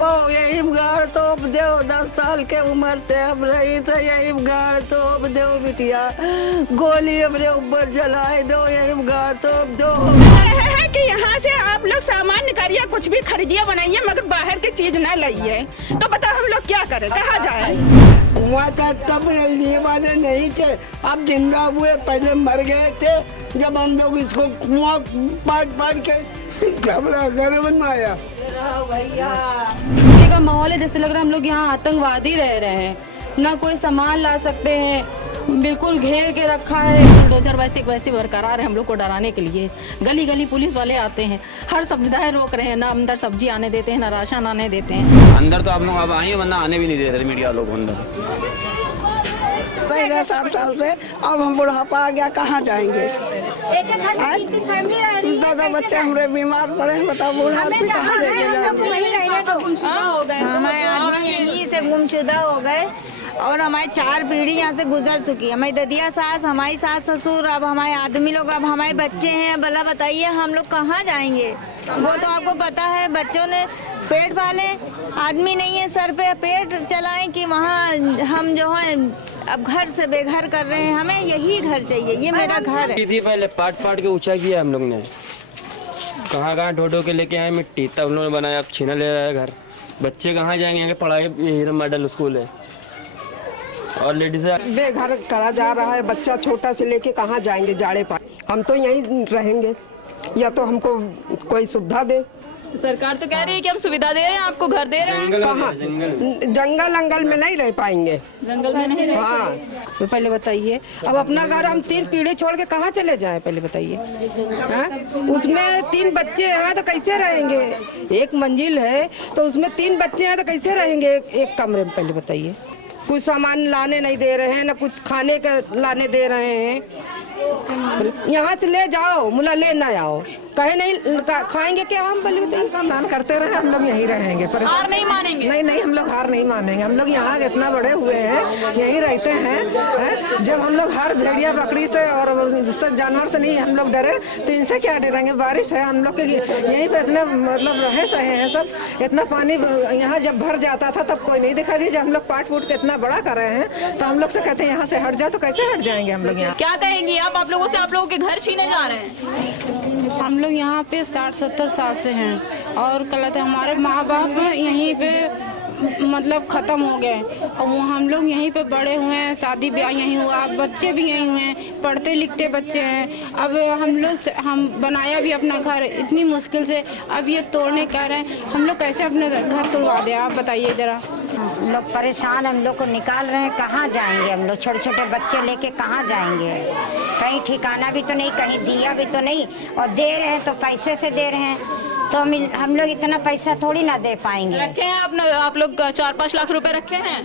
पाओ यही गाड़ तोप दो। 10 साल के उम्र से हम रही थे, यही गाड़ तोप दो बिटिया। गोली हमरे ऊपर जलाए दो, यही गाड़ तोप दो। है कि यहाँ से आप लोग सामान करिए, कुछ भी खरीदिए बनाइए, मगर बाहर की चीज न लाइए। तो बताओ हम लोग क्या करें, कहाँ जाए? वहाँ तब लिए वाले नहीं थे, अब जिंदा हुए। पहले मर गए थे जब हम लोग इसको कुआं पाट के झगड़ा घर बनवाया। भैया का माहौल है, जैसे लग रहा है हम लोग यहाँ आतंकवादी रह रहे हैं। ना कोई सामान ला सकते हैं, बिल्कुल घेर के रखा है। बुलडोजर वैसे बरकरार है हम लोग को डराने के लिए। गली गली पुलिस वाले आते हैं, हर सुविधाएं रोक रहे हैं, ना अंदर सब्जी आने देते हैं, ना राशन आने देते हैं। अंदर तो आप लोग अब आए, वरना आने भी नहीं दे रहे मीडिया लोग अंदर। 60 साल से अब हम बुढ़ापा आ गया, कहाँ जाएंगे? दादा बच्चे हमारे बीमार पड़े हैं, बताओ बुढ़ापे कहाँ लेके जाएंगे? हमारे आदमी यहीं से गुमशुदा हो गए और हमारी 4 पीढ़ी यहाँ से गुजर चुकी है। हमारी ददिया सास, हमारी सास ससुर, अब हमारे आदमी लोग, अब हमारे बच्चे हैं। भला बताइए हम लोग कहाँ जाएंगे? वो तो आपको पता है, बच्चों ने पेट पाले, आदमी नहीं है सर पे, पेट चलाएं कि वहाँ हम जो है अब घर से बेघर कर रहे हैं। हमें यही घर चाहिए, ये मेरा घर है। थी पहले पाट के ऊंचा किया हम लोग ने, कहाँ ढो के लेके आए मिट्टी, तब हम लोगों ने बनाया। अब छीना ले रहा है घर। बच्चे कहाँ जाएंगे? यहाँ के पढ़ाई हीरा मॉडल स्कूल है और लेडीज बेघर करा जा रहा है। बच्चा छोटा से लेके कहाँ जाएंगे जाड़े पर? हम तो यहीं रहेंगे, या तो हमको कोई सुविधा दे। तो सरकार तो कह रही है कि हम सुविधा दे रहे हैं, आपको घर दे रहे हैं। कहाँ? जंगल में नहीं रह पाएंगे, जंगल में नहीं। हाँ तो पहले बताइए, अब अपना घर हम 3 पीढ़ी छोड़ के कहाँ चले जाएं? पहले बताइए। उसमें 3 बच्चे हैं तो कैसे रहेंगे? 1 मंजिल है तो उसमें 3 बच्चे हैं तो कैसे रहेंगे एक कमरे में? पहले बताइए। कुछ सामान लाने नहीं दे रहे हैं, ना कुछ खाने का लाने दे रहे हैं। यहाँ से ले जाओ, मुला ले ना आओ, कहे नहीं खाएंगे क्या? हम पहले बताइए। काम करते रहे, हम लोग यहीं रहेंगे, हार नहीं मानेंगे। नहीं हम लोग हार नहीं मानेंगे। हम लोग यहाँ इतना बड़े हुए हैं, यहीं रहते हैं। जब हम लोग हर भेड़िया बकरी से और जानवर से नहीं हम लोग डरे, तो इनसे क्या डरेंगे? बारिश है, हम लोग के यहीं पे इतना मतलब रहे सहे हैं सब। इतना पानी यहाँ जब भर जाता था तब कोई नहीं दिखा दी। जब हम लोग पाट के इतना बड़ा कर रहे हैं तो हम लोग से कहते हैं यहाँ से हट जाओ, तो कैसे हट जाएंगे हम लोग? यहाँ क्या कहेंगी आप लोगों से? आप लोगों के घर छीने जा रहे हैं। हम लोग यहाँ पे 60-70 साल से हैं और कहते हमारे माँ बाप यहीं पे मतलब ख़त्म हो गए और वो हम लोग यहीं पे बड़े हुए हैं, शादी ब्याह यहीं हुआ, बच्चे भी यहीं हुए हैं, पढ़ते लिखते बच्चे हैं। अब हम बनाया भी अपना घर इतनी मुश्किल से, अब ये तोड़ने कह रहे हैं। हम लोग कैसे अपने घर तोड़वा दें? आप बताइए ज़रा। हम लोग परेशान, हम लोग को निकाल रहे हैं, कहाँ जाएंगे हम लोग? छोटे छोटे बच्चे लेके कहाँ जाएंगे? कहीं ठिकाना भी तो नहीं, कहीं दिया भी तो नहीं, और दे रहे हैं तो पैसे से दे रहे हैं। तो हम लोग इतना पैसा थोड़ी ना दे पाएंगे। रखे हैं आप लोग 4-5 लाख रुपए रखे हैं?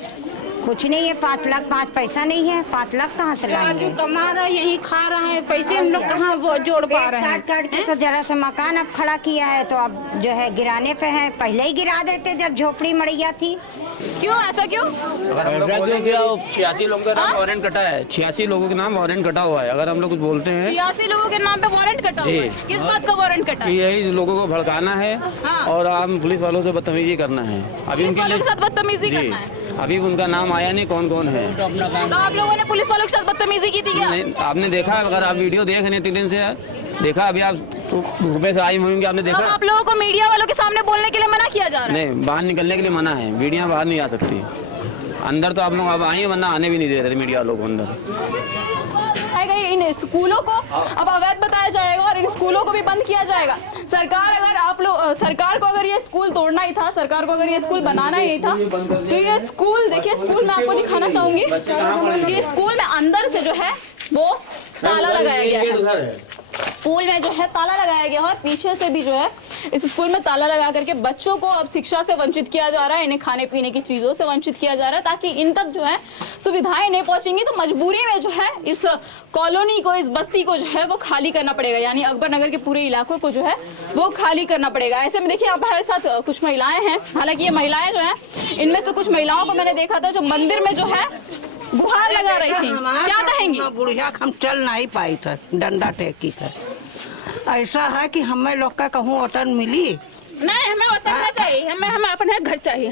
कुछ नहीं है, 5 लाख 5 पैसा नहीं है। 5 लाख कहाँ से लाएंगे? कमा रहा है, यहीं खा रहा है, पैसे हम लोग कहाँ वो जोड़ पा रहे हैं? काट के तो जरा सा मकान अब खड़ा किया है, तो अब जो है गिराने पे है। पहले ही गिरा देते जब झोपड़ी मड़ैया थी। क्यों ऐसा क्यों? अगर हम लोग बोलेंगे 86 लोगों का नाम वारंट कटा है, 86 लोगों के नाम वारंट कटा हुआ है। अगर हम लोग कुछ बोलते हैं 86 लोगों के नाम पे वारंट कटा हुआ है। किस बात का वारंट कटा है? यही लोगों को भड़काना है और आप पुलिस वालों से बदतमीजी करना है। अभी पुलिस वालों के साथ बदतमीजी करना है। अभी उनका नाम आया नहीं, कौन कौन है। तो आप लोगों ने पुलिस वालों के साथ बदतमीजी की थी क्या? नहीं, आपने देखा? अगर आप वीडियो देख रहे 3 दिन से देखा, अभी आप सुबह से आई होंगे, आपने देखा? आप लोगों को मीडिया वालों के सामने बोलने के लिए मना किया जा रहा है? नहीं, बाहर निकलने के लिए मना है। मीडिया बाहर नहीं आ सकती। अंदर तो आप लोग अब आए, वरना आने भी नहीं दे रहे मीडिया लोग अंदर। इन स्कूलों को अब अवैध बताया जाएगा और इन स्कूलों को भी बंद किया जाएगा। सरकार को अगर ये स्कूल तोड़ना ही था, सरकार को अगर ये स्कूल बनाना ही नहीं था, तो ये स्कूल देखिए, स्कूल में आपको दिखाना चाहूंगी कि स्कूल में अंदर से जो है वो ताला लगाया गया है। स्कूल में जो है ताला लगाया गया है और पीछे से भी जो है इस स्कूल में ताला लगा करके बच्चों को अब शिक्षा से वंचित किया जा रहा है, इन्हें खाने पीने की चीज़ों से वंचित किया जा रहा है, ताकि इन तक जो है सुविधाएं नहीं पहुंचेंगी। तो मजबूरी में जो है इस कॉलोनी को, इस बस्ती को जो है वो खाली करना पड़ेगा, यानी अकबर नगर के पूरे इलाकों को जो है वो खाली करना पड़ेगा। ऐसे में देखिए अब हमारे साथ कुछ महिलाएं हैं। हालांकि ये महिलाएं जो हैं, इनमें से कुछ महिलाओं को मैंने देखा था जो मंदिर में जो है गुहार लगा रही थी। क्या कहेंगी? बुढ़िया हम चल नहीं पाई था, डंडा टेकी था। ऐसा है कि हमें लोग का कहूँ वतन मिली नहीं, हमें उतरना चाहिए, हमें अपने घर चाहिए,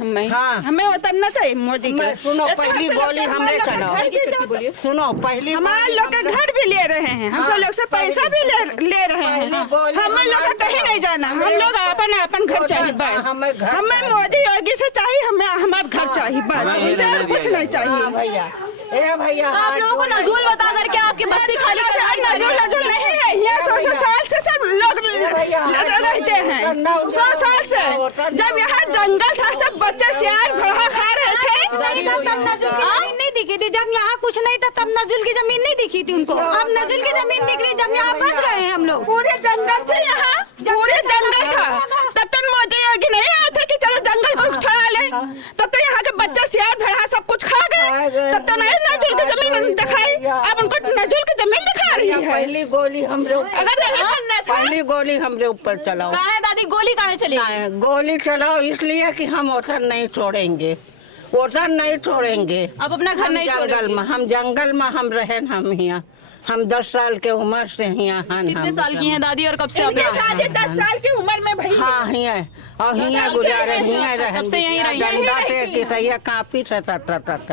हमें उतरना चाहिए मोदी के। सुनो, पहली गोली हमरे चलाओ। सुनो, पहली हमारे लोग का घर भी ले रहे हैं, हम सब लोग से पैसा भी ले रहे हैं। हमें लोग का कहीं नहीं जाना, हम लोग अपन घर चाहिए बस। हमें मोदी योगी से चाहिए, हमें हमारा घर चाहिए बस, उनसे कुछ नहीं चाहिए। भैया आप लोगों को नजूल बता करके आपकी बस्ती खाली करवाई। नजूल नहीं है, यहाँ 100 साल से सब लोग रहते हैं, 100 साल से। जब यहाँ जंगल था, सब बच्चे सियार घोड़ा खा रहे थे, तब नजुल की जमीन नहीं दिखी थी। जब यहाँ कुछ नहीं था तब नजुल की जमीन नहीं दिखी थी उनको। अब नजुल की जमीन दिख रही, जब यहाँ बस गए हैं हम लोग। पूरे जंगल थे यहाँ, पूरे जंगल था। तब तक मोदी योगी नहीं आए थे कि चलो जंगल को उठा ले। तब तो यहाँ के बच्चे सियार भेड़ा सब कुछ खा गए। तब तो नहीं नजुल की जमीन दिखाई, अब उनको नजुल की जमीन दिखा रही है। पहली गोली हमरे पहली गोली हमरे ऊपर चलाओ। कहाँ है दादी, गोली कहाँ चली? गोली चलाओ इसलिए कि हम वतन नहीं छोड़ेंगे, वतन नहीं छोड़ेंगे। अब अपना घर नहीं छोड़ेंगे। हम जंगल में हम रहे, हम यहाँ, हम 10 साल के उम्र से यहाँ। कितने साल की हैं दादी और कब से आप? 10 साल की उम्र में भाई। हाँ, यहाँ और यहाँ गुजारे, यहाँ रहे। कब से यहीं रही हैं? डंडा टेक के काफी था।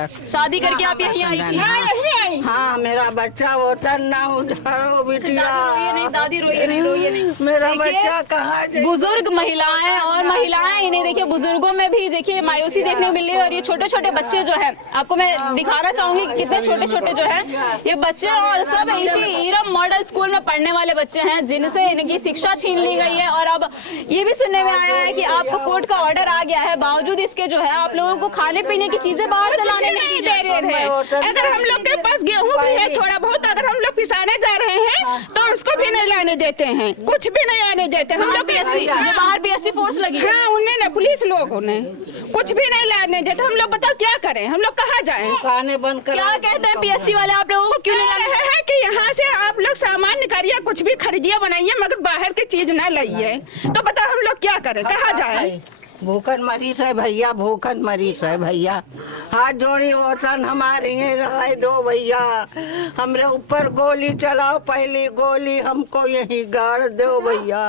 शादी करके आप यहीं आई थी? हाँ, मेरा बच्चा वतन ना उजाड़ो बिटिया। रोइए नहीं दादी, रोइए नहीं। मेरा बच्चा कहाँ जाए? बुजुर्ग महिलाएं और महिलाएं इन्हें देखिए, बुजुर्गों में भी देखिए मायूसी देखने को मिल रही है। और ये छोटे छोटे बच्चे जो है, आपको मैं दिखाना चाहूंगी कि कितने छोटे छोटे जो है ये बच्चे, और सब इसी इरम मॉडल स्कूल में पढ़ने वाले बच्चे हैं जिनसे इनकी शिक्षा छीन ली गई है। और अब ये भी सुनने में आया है कि आपको कोर्ट का ऑर्डर आ गया है, बावजूद इसके जो है आप लोगों को खाने पीने की चीजें बाहर से लाने नहीं दे रहे हैं। अगर हम लोग के पास गेहूं भी है थोड़ा बहुत, अगर हम लोग पिसाने जा रहे हैं तो उसको भी नहीं लाने देते हैं, कुछ भी नहीं आने देते। हम लोग बाहर BSC फोर्स लगी, हाँ उन्हें ना पुलिस लोगों ने कुछ भी नहीं लाने देते। हम लोग बताओ क्या करें, हम लोग कहाँ जाएं? दुकानें बंद कर। क्या कहते हैं PSC वाले आप लोगों को क्यों नहीं ला रहे हैं कि यहाँ से आप लोग सामान करिए, कुछ भी खरीदिए बनाइए, मगर बाहर की चीज न लाइए। तो बताओ हम लोग क्या करें, कहाँ जाए? भूखन मरीज है भैया, भूखन मरीज है भैया। हाथ जोड़ी वतन हमारे रह दो भैया। हमरे ऊपर गोली चलाओ, पहली गोली हमको यही गाड़ दो भैया।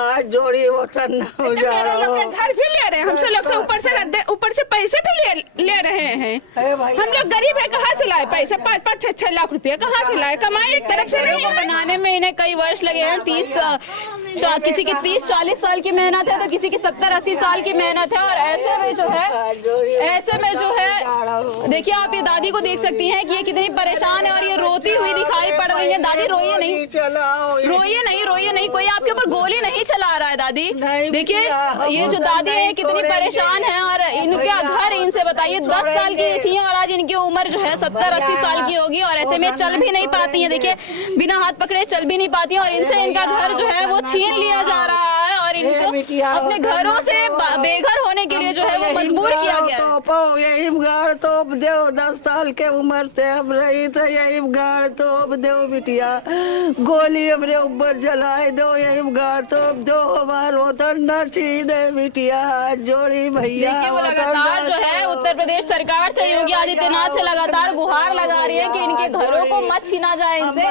हाथ जोड़ी वतन न उजाड़ो। घर भी ले रहे हैं, हमसे लोग से ऊपर से पैसे भी ले रहे हैं। हम लोग गरीब है, कहाँ से लाए पैसे? 5-5, 6-6 लाख रुपए कहाँ से लाए? कमाई एक तरफ से नहीं। बनाने में इन्हें कई वर्ष लगे हैं, किसी की 30-40 साल की मेहनत है तो किसी की 70-80 साल की मेहनत है। और ऐसे में जो है देखिए, आप ये दादी को देख सकती हैं कि ये कितनी परेशान है और ये रोती हुई दिखाई पड़ रही है। दादी रोइए नहीं, कोई आपके ऊपर गोली नहीं चला रहा है दादी। देखिए ये जो दादी है कितनी परेशान है, और इनका घर इनसे बताइए 10 साल की थी और आज इनकी उम्र जो है 70-80 साल की होगी, और ऐसे में चल भी नहीं पाती है। देखिए बिना हाथ पकड़े चल भी नहीं पाती है, और इनसे इनका घर जो है वो छीन लिया जा रहा है और इनको अपने घरों से बेघर होने के लिए जो है वो मजबूर किया गया है। यही गाड़ तोप दो, 10 साल के उम्र से हम रही थे, यही गाड़ तोप दो बिटिया। गोली हमरे ऊपर जलाए दो, यही गाड़ तोप दो, हमारा वतन न छीने बिटिया। जोड़ी भैया लगातार जो है उत्तर प्रदेश सरकार से, योगी आदित्यनाथ से लगातार गुहार लगा रही है कि इनके घरों को मत छीना जाए इनसे,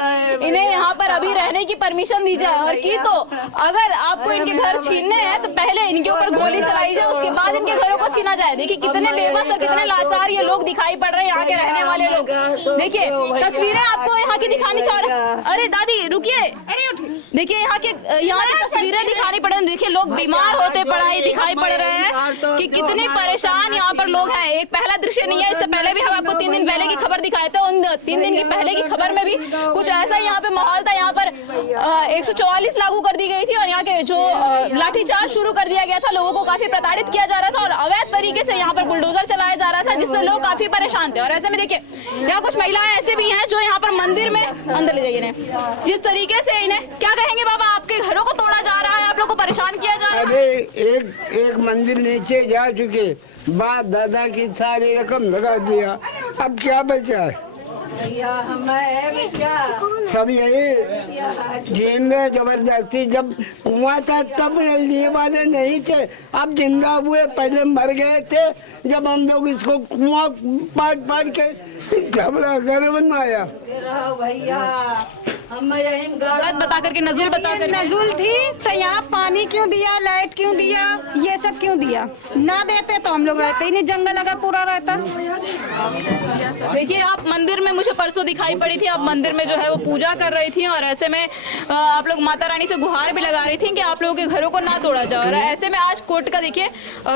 इन्हें यहाँ पर अभी रहने की परमिशन दी जाए। और की तो अगर आपको इनके घर छीनने हैं तो पहले इनके ऊपर गोली चलाई जाए, उसके बाद इनके घरों को छीना जाए। देखिए कितने बेबस और कितने लाचार ये लोग दिखाई पड़ रहे हैं, यहाँ के रहने वाले लोग। देखिए तस्वीरें आपको यहाँ की दिखानी चाह रहे हैं। अरे दादी रुकिए, देखिए यहाँ की तस्वीरें दिखानी पड़ रही हैं। देखिए लोग बीमार होते पड़ाई दिखाई पड़ रहे हैं कि कितने परेशान यहाँ पर लोग हैं। एक पहला दृश्य नहीं है, इससे पहले भी हम आपको 3 दिन पहले की खबर दिखाए थे। उन 3 दिन की पहले की खबर में भी कुछ ऐसा यहाँ पे माहौल था। यहाँ पर 144 लागू कर दी गई थी और यहाँ के जो लाठीचार्ज शुरू कर दिया गया था, लोगों को काफी प्रताड़ित किया जा रहा था और अवैध तरीके से यहाँ पर बुलडोजर चलाया जा रहा था, जिससे लोग काफी परेशान थे। और ऐसे में देखिए यहाँ कुछ महिलाएं ऐसे भी हैं जो यहाँ पर मंदिर में अंदर ले जाइए इन्हें, जिस तरीके से इन्हें क्या कहेंगे बाबा, आपके घरों को तोड़ा जा रहा है, आप लोग को परेशान किया जा रहा है। अरे एक मंदिर नीचे जा चुके, बाप दादा की सारी रकम लगा दिया, अब क्या बचा है? सब यही झील में जबरदस्ती। जब कुआं था तब लिए वाले नहीं थे, अब जिंदा हुए, पहले मर गए थे जब हम लोग इसको कुआं पाट के झगड़ा घर बनवाया। भैया बात बता करके नजुल बता कर नजुल थी तो यहाँ पानी क्यों दिया, लाइट क्यों दिया, ये सब क्यों दिया? ना देते तो हम लोग रहते ही नहीं, जंगल अगर पूरा रहता। देखिए आप मंदिर में, मुझे परसों दिखाई पड़ी थी, आप मंदिर में जो है वो पूजा कर रही थी और ऐसे में आप लोग माता रानी से गुहार भी लगा रही थी कि आप लोगों के घरों को ना तोड़ा जाए। और ऐसे में आज कोर्ट का देखिए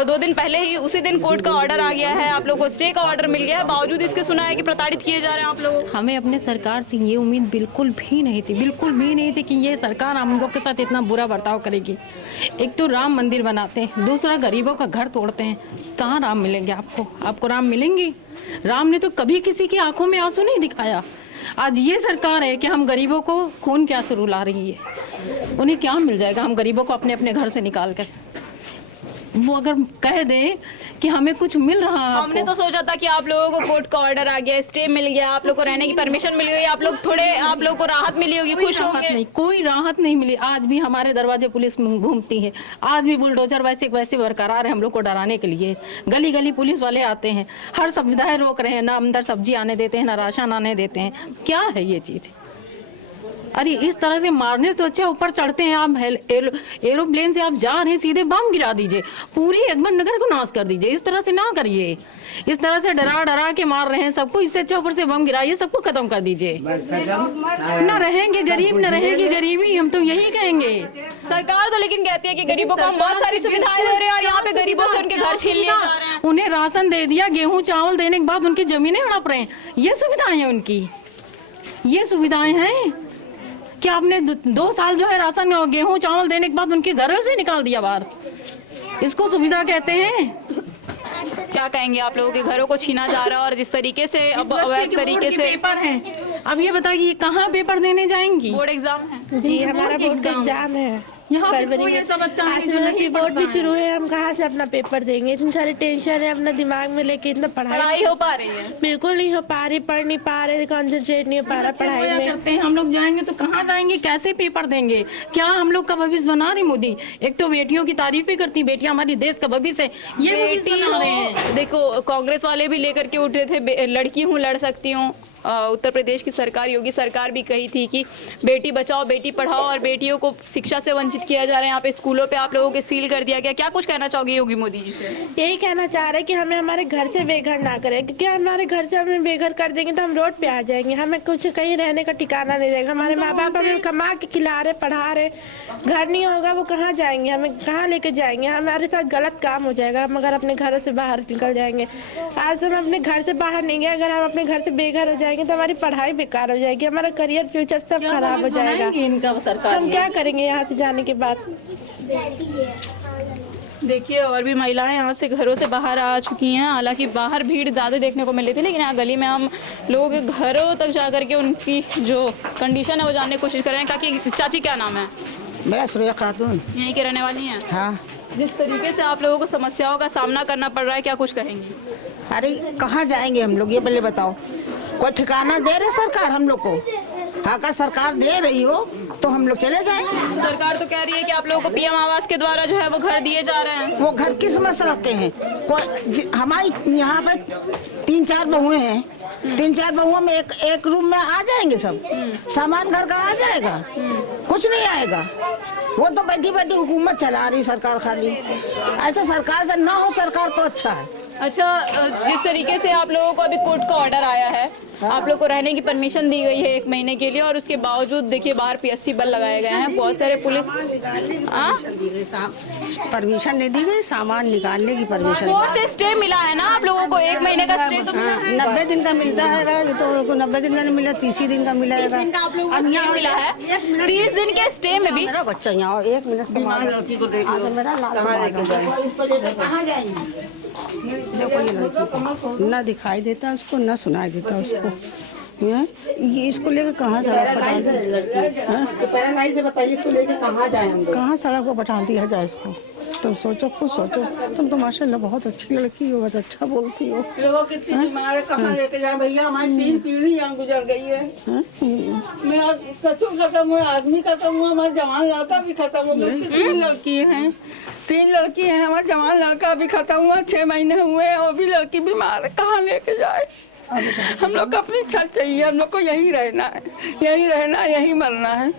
2 दिन पहले ही उसी दिन कोर्ट का ऑर्डर आ गया है, आप लोगों को स्टे का ऑर्डर मिल गया है, बावजूद इसके सुना है कि प्रताड़ित किए जा रहे हैं आप लोग। हमें अपने सरकार से ये उम्मीद बिल्कुल भी नहीं थी, बिल्कुल भी नहीं थी कि ये सरकार हम लोग के साथ इतना बुरा बर्ताव करेगी। एक तो राम मंदिर बनाते हैं, दूसरा गरीबों का घर तोड़ते हैं। कहाँ राम मिलेंगे आपको? आपको राम मिलेंगे? राम ने तो कभी किसी की आंखों में आंसू नहीं दिखाया। आज ये सरकार है कि हम गरीबों को खून के आंसू रुला रही है। उन्हें क्या मिल जाएगा हम गरीबों को अपने अपने घर से निकाल कर? वो अगर कह दे कि हमें कुछ मिल रहा है, हमने तो सोचा था कि आप लोगों को कोर्ट का ऑर्डर आ गया, स्टे मिल गया, आप लोग को रहने की परमिशन मिल गई, आप लोग थोड़े, आप लोगों को राहत मिली होगी, खुश होंगे। नहीं, कोई राहत नहीं मिली। आज भी हमारे दरवाजे पुलिस घूमती है, आज भी बुलडोजर वैसे बरकरार है हम लोग को डराने के लिए। गली गली पुलिस वाले आते हैं, हर सुविधाएं रोक रहे हैं, ना अंदर सब्जी आने देते हैं, ना राशन आने देते हैं। क्या है ये चीज़? अरे इस तरह से मारने से अच्छा ऊपर चढ़ते हैं आप, एरोप्लेन से आप जा रहे हैं, सीधे बम गिरा दीजिए, पूरी अकबर नगर को नाश कर दीजिए। इस तरह से ना करिए, इस तरह से डरा डरा के मार रहे हैं सबको, इससे अच्छा ऊपर से बम गिराइए, सबको खत्म कर दीजिए। ना रहेंगे गरीब, ना रहेगी गरीबी, हम तो यही कहेंगे। सरकार तो लेकिन कहती है कि गरीबों को हम बहुत सारी सुविधाएं दे रहे हैं और यहाँ पे गरीबों से उनके घर छीन लिए जा रहे हैं। उन्हें राशन दे दिया, गेहूँ चावल देने के बाद उनकी जमीनें हड़प रहे हैं। ये सुविधाएं हैं उनकी, ये सुविधाएं हैं कि आपने 2 साल जो है राशन गेहूं चावल देने के बाद उनके घरों से निकाल दिया बाहर। इसको सुविधा कहते हैं? क्या कहेंगे? आप लोगों के घरों को छीना जा रहा है और जिस तरीके से अब अवैध तरीके से पेपर है। अब ये बताइए कहाँ पेपर देने जाएंगी? बोर्ड एग्जाम है जी, हमारा बोर्ड का एग्जाम है यहाँ फरवरी में। आज की बोर्ड भी शुरू है, हम कहाँ से अपना पेपर देंगे? इतनी सारी टेंशन है अपना दिमाग में लेके, इतना पढ़ाई हो पा रही है? बिल्कुल नहीं हो पा रही, पढ़ नहीं पा रहे, कंसंट्रेट नहीं हो पा रहा पढ़ाई में। करते हैं हम लोग, जाएंगे तो कहाँ जाएंगे, कैसे पेपर देंगे? क्या हम लोग का भविष्य बना रही मोदी? एक तो बेटियों की तारीफ भी करती, बेटियां हमारी देश का भविष्य है, ये बेटी बना रहे हैं। देखो कांग्रेस वाले भी लेकर के उठे थे, लड़की हूँ लड़ सकती हूँ। उत्तर प्रदेश की सरकार, योगी सरकार भी कही थी कि बेटी बचाओ बेटी पढ़ाओ, और बेटियों को शिक्षा से वंचित किया जा रहा है। यहाँ पे स्कूलों पे आप लोगों के सील कर दिया गया। क्या कुछ कहना चाहोगे योगी मोदी जी से? यही कहना चाह रहे हैं कि हमें हमारे घर से बेघर ना करें, क्योंकि हमारे घर से हमें बेघर कर देंगे तो हम रोड पे आ जाएंगे, हमें कुछ कहीं रहने का ठिकाना नहीं रहेगा। हमारे माँ बाप हमें कमा के खिला रहे, पढ़ा रहे, घर नहीं होगा वो कहाँ जाएंगे, हमें कहाँ लेके जाएंगे? हमारे साथ गलत काम हो जाएगा हम अगर अपने घरों से बाहर निकल जाएंगे। आज हम अपने घर से बाहर नहीं गए, अगर हम अपने घर से बेघर हो जाएंगे तो हमारी पढ़ाई बेकार हो जाएगी, हमारा करियर फ्यूचर सब खराब हो जाएगा। इनका सरकार हम क्या करेंगे यहाँ से जाने के बाद? देखिए और भी महिलाएं यहाँ से घरों से बाहर आ चुकी हैं। हालांकि बाहर भीड़ ज़्यादा देखने को मिल रही थी, लेकिन यहाँ गली में हम लोगों के घरों तक जा करके उनकी जो कंडीशन है वो जानने की कोशिश कर रहे हैं। काकी चाची क्या नाम है? मेरा सूर्या खातून। यहीं के रहने वाली हैं? हाँ। जिस तरीके से आप लोगों को समस्याओं का सामना करना पड़ रहा है, क्या कुछ कहेंगी? अरे कहाँ जाएंगे हम लोग, ये पहले बताओ। कोई ठिकाना दे रहे सरकार हम लोग को? अगर सरकार दे रही हो तो हम लोग चले जाएं। सरकार तो कह रही है कि आप लोगों को पीएम आवास के द्वारा जो है वो घर दिए जा रहे हैं। वो घर किस मसरफ के हैं? हमारी यहाँ पे 3-4 बहुएं हैं, 3-4 बहुओं में एक रूम में आ जाएंगे सब, सामान घर का आ जाएगा, कुछ नहीं आएगा। वो तो बैठी बैठी हुकूमत चला रही सरकार खाली। ऐसा सरकार से ना हो, सरकार तो अच्छा है। अच्छा, जिस तरीके से आप लोगों को अभी कोर्ट का ऑर्डर आया है, आप लोग को रहने की परमिशन दी गई है 1 महीने के लिए, और उसके बावजूद देखिए बाहर PSC बल लगाए गए हैं, बहुत सारे पुलिस। परमिशन नहीं दी गई, सामान निकालने की परमिशन। कोर्ट से स्टे मिला है ना आप लोगों को? 1 महीने का स्टे तो मिला है। 90 दिन का मिलता है, तो 90 दिन का नहीं मिला, 30 दिन का मिला है। आप लोगों को स्टे मिला है 30 दिन के स्टे में भी। मेरा बच्चा यहाँ 1 मिनट लड़की को देख लो, कहाँ जाएंगे? देखो ये लड़की ना दिखाई देता उसको, ना सुनाई देता उसको। ये इसको लेकर कहाँ सड़क पर डाल दिया? से बताइए इसको लेकर कहाँ जाए हम? कहाँ सड़क पर बैठा दिया जाए इसको? तुम सोचो, खुद सोचो। तुम तो माशाल्लाह बहुत अच्छी लड़की हो, बहुत अच्छा बोलती हो। लोगों कितनी बीमार है, कहाँ लेके जाए भैया? हमारी 3 पीढ़ी यहाँ गुजर गई है। मेरा ससुर खत्म हुआ, आदमी खत्म हुआ, हमारा जवान लड़का भी खत्म हो गया। 3 लड़की हैं, 3 लड़की हैं, हमारा जवान लड़का भी खत्म हुआ, 6 महीने हुए, और भी लड़की बीमार है, कहाँ लेके जाए? हम लोग को अपनी छत चाहिए, हम लोग को यहीं रहना है, यहीं रहना, यहीं मरना है।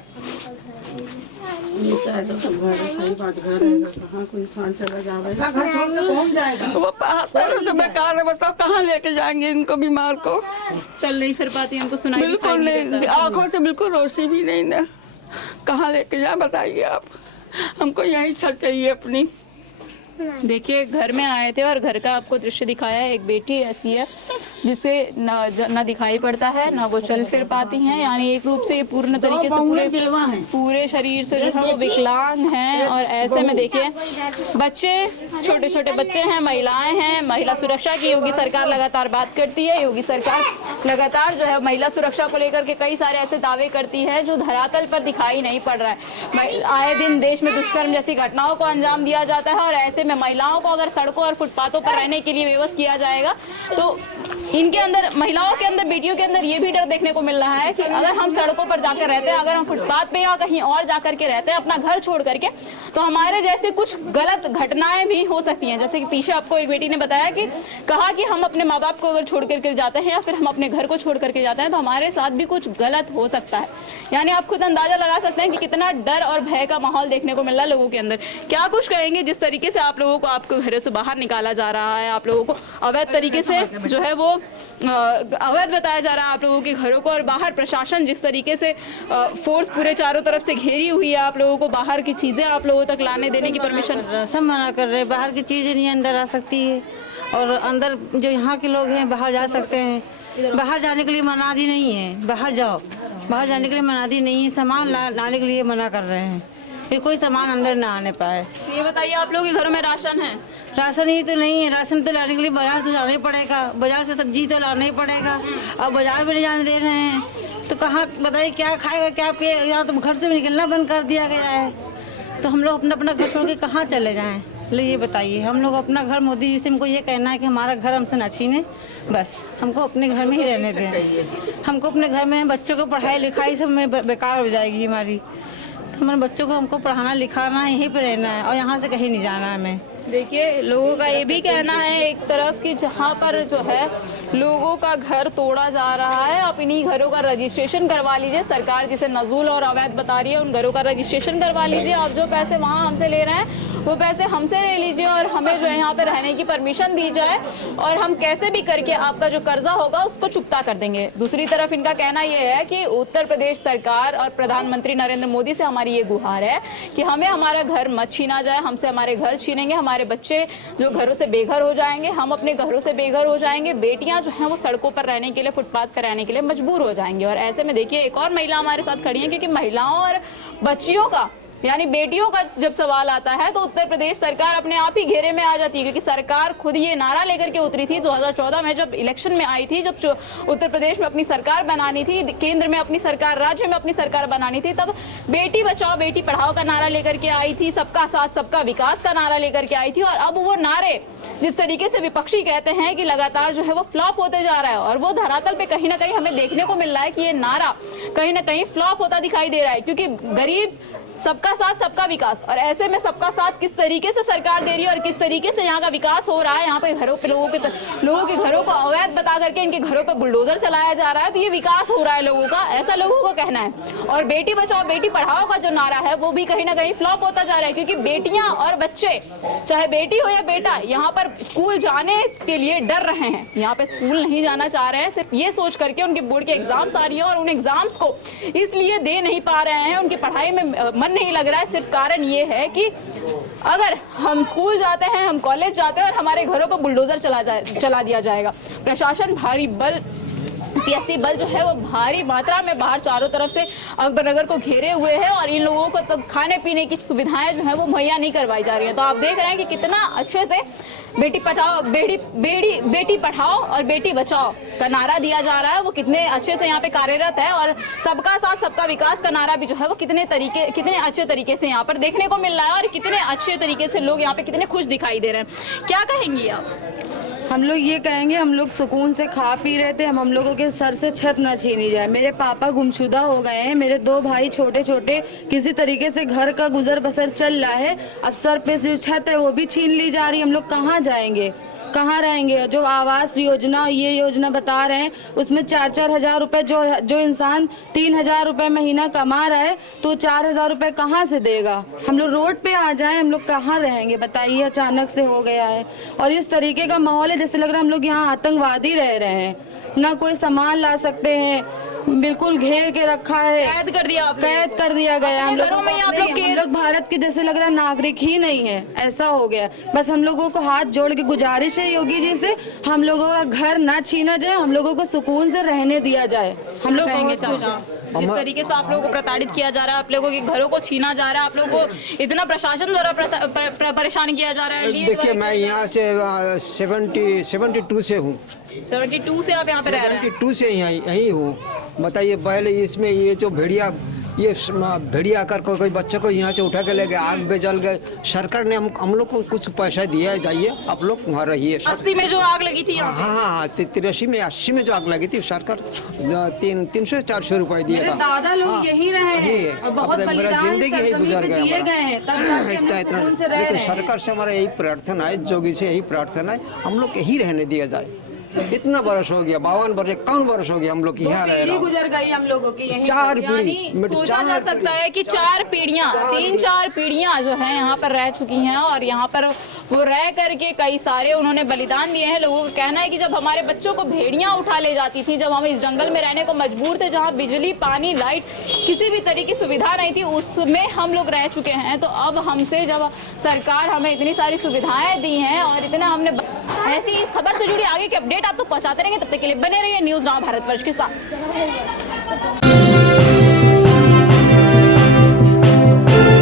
वो पैरों से बेकार है, बताओ कहाँ लेके जाएंगे इनको बीमार को। चल नहीं फिर पाती, हमको सुनाई बिल्कुल नहीं, आंखों से बिल्कुल रोशनी भी नहीं ना, कहाँ लेके जाए बताइए आप। हमको यही छत चाहिए अपनी। देखिए घर में आए थे और घर का आपको दृश्य दिखाया है। एक बेटी ऐसी है जिसे न दिखाई पड़ता है, ना वो चल फिर पाती हैं, यानी एक रूप से ये पूर्ण तरीके से पूरे शरीर से जो है वो विकलांग हैं। और ऐसे में देखिए बच्चे, छोटे छोटे बच्चे हैं, महिलाएं हैं। महिला सुरक्षा की योगी सरकार लगातार बात करती है। योगी सरकार लगातार जो है महिला सुरक्षा को लेकर के कई सारे ऐसे दावे करती है जो धरातल पर दिखाई नहीं पड़ रहा है। आए दिन देश में दुष्कर्म जैसी घटनाओं को अंजाम दिया जाता है और ऐसे में महिलाओं को अगर सड़कों और फुटपाथों पर रहने के लिए विवश किया जाएगा तो इनके अंदर, महिलाओं के अंदर, बेटियों के अंदर ये भी डर देखने को मिल रहा है कि अगर हम सड़कों पर जाकर रहते हैं, अगर हम फुटपाथ पे या कहीं और जाकर के रहते हैं अपना घर छोड़ करके, तो हमारे जैसे कुछ गलत घटनाएं भी हो सकती हैं। जैसे कि पीछे आपको एक बेटी ने बताया कि कहा कि हम अपने माँ बाप को अगर छोड़ करके जाते हैं या फिर हम अपने घर को छोड़ करके जाते हैं तो हमारे साथ भी कुछ गलत हो सकता है। यानी आप खुद अंदाजा लगा सकते हैं कि कितना डर और भय का माहौल देखने को मिल रहा है लोगों के अंदर। क्या कुछ कहेंगे जिस तरीके से आप लोगों को आपके घरों से बाहर निकाला जा रहा है, आप लोगों को अवैध तरीके से जो है वो अवैध बताया जा रहा है आप लोगों के घरों को, और बाहर प्रशासन जिस तरीके से फोर्स पूरे चारों तरफ से घेरी हुई है, आप लोगों को बाहर की चीज़ें आप लोगों तक लाने देने की परमिशन सब मना कर रहे हैं। बाहर की चीज़ें नहीं अंदर आ सकती है और अंदर जो यहाँ के लोग हैं बाहर जा सकते हैं। बाहर जाने के लिए मनादी नहीं है, बाहर जाओ, बाहर जाने के लिए मनादी नहीं है। सामान लाने के लिए मना कर रहे हैं कि कोई सामान अंदर ना आने पाए। तो ये बताइए आप लोगों के घरों में राशन है? राशन ही तो नहीं है, राशन तो लाने के लिए बाजार तो जाना ही पड़ेगा, बाजार से सब्जी तो लाना ही पड़ेगा। अब बाजार में नहीं जाने दे रहे हैं तो कहाँ बताइए क्या खाएगा क्या पिए। यहाँ तो घर से भी निकलना बंद कर दिया गया है, तो हम लोग अपना अपना घर छोड़ के कहाँ चले जाएँ? ये बताइए, हम लोग अपना घर, मोदी जी से हमको ये कहना है कि हमारा घर हमसे न छीने, बस हमको अपने घर में ही रहने दें। हमको अपने घर में बच्चों को पढ़ाई लिखाई सब में बेकार हो जाएगी हमारी, तो हमारे बच्चों को हमको पढ़ाना लिखाना यहीं पे रहना है और यहाँ से कहीं नहीं जाना है हमें। देखिए लोगों का ये भी कहना है एक तरफ कि जहाँ पर जो है लोगों का घर तोड़ा जा रहा है, आप इन्हीं घरों का रजिस्ट्रेशन करवा लीजिए। सरकार जिसे नजूल और अवैध बता रही है उन घरों का रजिस्ट्रेशन करवा लीजिए। आप जो पैसे वहाँ हमसे ले रहे हैं वो पैसे हमसे ले लीजिए और हमें जो है यहाँ पे रहने की परमिशन दी जाए और हम कैसे भी करके आपका जो कर्जा होगा उसको चुकता कर देंगे। दूसरी तरफ इनका कहना ये है कि उत्तर प्रदेश सरकार और प्रधानमंत्री नरेंद्र मोदी से हमारी ये गुहार है कि हमें हमारा घर मत छीना जाए, हमसे हमारे घर छीनेंगे, हमारे बच्चे जो घरों से बेघर हो जाएंगे, हम अपने घरों से बेघर हो जाएंगे, बेटियां जो हैं वो सड़कों पर रहने के लिए, फुटपाथ पर रहने के लिए मजबूर हो जाएंगी। और ऐसे में देखिए एक और महिला हमारे साथ खड़ी है, क्योंकि महिलाओं और बच्चियों का यानी बेटियों का जब सवाल आता है तो उत्तर प्रदेश सरकार अपने आप ही घेरे में आ जाती है, क्योंकि सरकार खुद ये नारा लेकर के उतरी थी 2014 में जब इलेक्शन में आई थी, जब उत्तर प्रदेश में अपनी सरकार बनानी थी, केंद्र में अपनी सरकार, राज्य में अपनी सरकार बनानी थी, तब बेटी बचाओ बेटी पढ़ाओ का नारा लेकर के आई थी, सबका साथ सबका विकास का नारा लेकर के आई थी। और अब वो नारे जिस तरीके से विपक्षी कहते हैं कि लगातार जो है वो फ्लॉप होते जा रहा है और वो धरातल पे कहीं ना कहीं हमें देखने को मिल रहा है कि ये नारा कहीं ना कहीं फ्लॉप होता दिखाई दे रहा है, क्योंकि गरीब सबका साथ सबका विकास, और ऐसे में सबका साथ किस तरीके से सरकार दे रही है और किस तरीके से यहाँ का विकास हो रहा है, यहाँ पे घरों पे लोगों के घरों को अवैध बता करके इनके घरों पे बुलडोजर चलाया जा रहा है, तो ये विकास हो रहा है लोगों का, ऐसा लोगों का कहना है। और बेटी बचाओ बेटी पढ़ाओ का जो नारा है वो भी कहीं ना कहीं फ्लॉप होता जा रहा है, क्योंकि बेटियां और बच्चे, चाहे बेटी हो या बेटा, यहाँ पर स्कूल जाने के लिए डर रहे हैं, यहाँ पे स्कूल नहीं जाना चाह रहे हैं, सिर्फ ये सोच करके उनके बोर्ड के एग्जाम्स आ रही है और उन एग्जाम्स को इसलिए दे नहीं पा रहे हैं, उनकी पढ़ाई में मन नहीं लग रहा है। सिर्फ कारण ये है कि अगर हम स्कूल जाते हैं, हम कॉलेज जाते हैं और हमारे घरों पर बुलडोजर चला दिया जाएगा, प्रशासन भारी बल, पीएससी बल जो है वो भारी मात्रा में बाहर चारों तरफ से अकबरनगर को घेरे हुए है और इन लोगों को तब खाने पीने की सुविधाएं जो है वो मुहैया नहीं करवाई जा रही है। तो आप देख रहे हैं कि कितना अच्छे से बेटी पढ़ाओ और बेटी बचाओ का नारा दिया जा रहा है, वो कितने अच्छे से यहाँ पे कार्यरत है, और सबका साथ सबका विकास का नारा भी जो है वो कितने अच्छे तरीके से यहाँ पर देखने को मिल रहा है और कितने अच्छे तरीके से लोग यहाँ पे कितने खुश दिखाई दे रहे हैं। क्या कहेंगी आप? हम लोग ये कहेंगे, हम लोग सुकून से खा पी रहे थे, हम लोगों के सर से छत न छीनी जाए। मेरे पापा गुमशुदा हो गए हैं, मेरे 2 भाई छोटे छोटे, किसी तरीके से घर का गुजर बसर चल रहा है, अब सर पे जो छत है वो भी छीन ली जा रही, हम लोग कहाँ जाएंगे? कहाँ रहेंगे? जो आवास योजना ये योजना बता रहे हैं उसमें 4-4 हज़ार रुपये जो इंसान 3 हज़ार रुपये महीना कमा रहा है तो 4 हज़ार रुपये कहाँ से देगा? हम लोग रोड पे आ जाएं, हम लोग कहाँ रहेंगे बताइए? अचानक से हो गया है और इस तरीके का माहौल है जैसे लग रहा है हम लोग यहाँ आतंकवादी रह रहे हैं। ना कोई सामान ला सकते हैं, बिल्कुल घेर के रखा है, कैद कर दिया आप लोग। कैद कर दिया गया। हम घरों में आप लोग भारत के जैसे लग रहा है नागरिक ही नहीं है, ऐसा हो गया। बस हम लोगों को हाथ जोड़ के गुजारिश है योगी जी से, हम लोगों का घर ना छीना जाए, हम लोगों को सुकून से रहने दिया जाए। हम लोग बहुत खुश हैं। जिस तरीके से आप लोगों को प्रताड़ित किया जा रहा है, आप लोगों के घरों को छीना जा रहा है, आप लोगों को इतना प्रशासन द्वारा परेशान किया जा रहा है। देखिए मैं यहाँ से 72 से हूँ। 72 से आप यहाँ पे रह रहे हैं? 72 से यहीं हूँ। बताइए पहले इसमें ये जो भेड़िया आकर कोई बच्चे को यहाँ से उठा के ले गए, आग में जल गए। सरकार ने हम लोग को कुछ पैसा दिया, जाइए आप लोग वहाँ रहिए। 80 में जो आग लगी थी? हाँ 83 में 80 में जो आग लगी थी सरकार 300-400 रुपए दिया था। दादा लोग यहीं रहे हैं और बहुत बलिदान जिंदगी यही गुजर दिए गए हैं, इतना लेकिन सरकार से हमारा यही प्रार्थना है, जोगी से यही प्रार्थना है हम लोग यही रहने दिया जाए। इतना वर्ष हो गया, 52 वर्ष 51 वर्ष हो गया हम लोग यहाँ रह रहे हैं। गुजर गई हम लोगों की यहीं 4 पीढ़ी। सोचा जा सकता है कि 4 पीढ़ियां 3-4 पीढ़ियां जो हैं यहाँ पर रह चुकी हैं और यहाँ पर वो रह करके कई सारे उन्होंने बलिदान दिए हैं। लोगों का कहना है कि जब हमारे बच्चों को भेड़ियां उठा ले जाती थी, जब हम इस जंगल में रहने को मजबूर थे, जहाँ बिजली पानी लाइट किसी भी तरह की सुविधा नहीं थी, उसमें हम लोग रह चुके हैं। तो अब हमसे जब सरकार हमें इतनी सारी सुविधाएं दी हैं और इतना हमने ऐसी इस खबर से जुड़ी आगे के अपडेट आप तो पहुंचाते रहेंगे। तब तक के लिए बने रहिए न्यूज़ नाउ भारतवर्ष के साथ।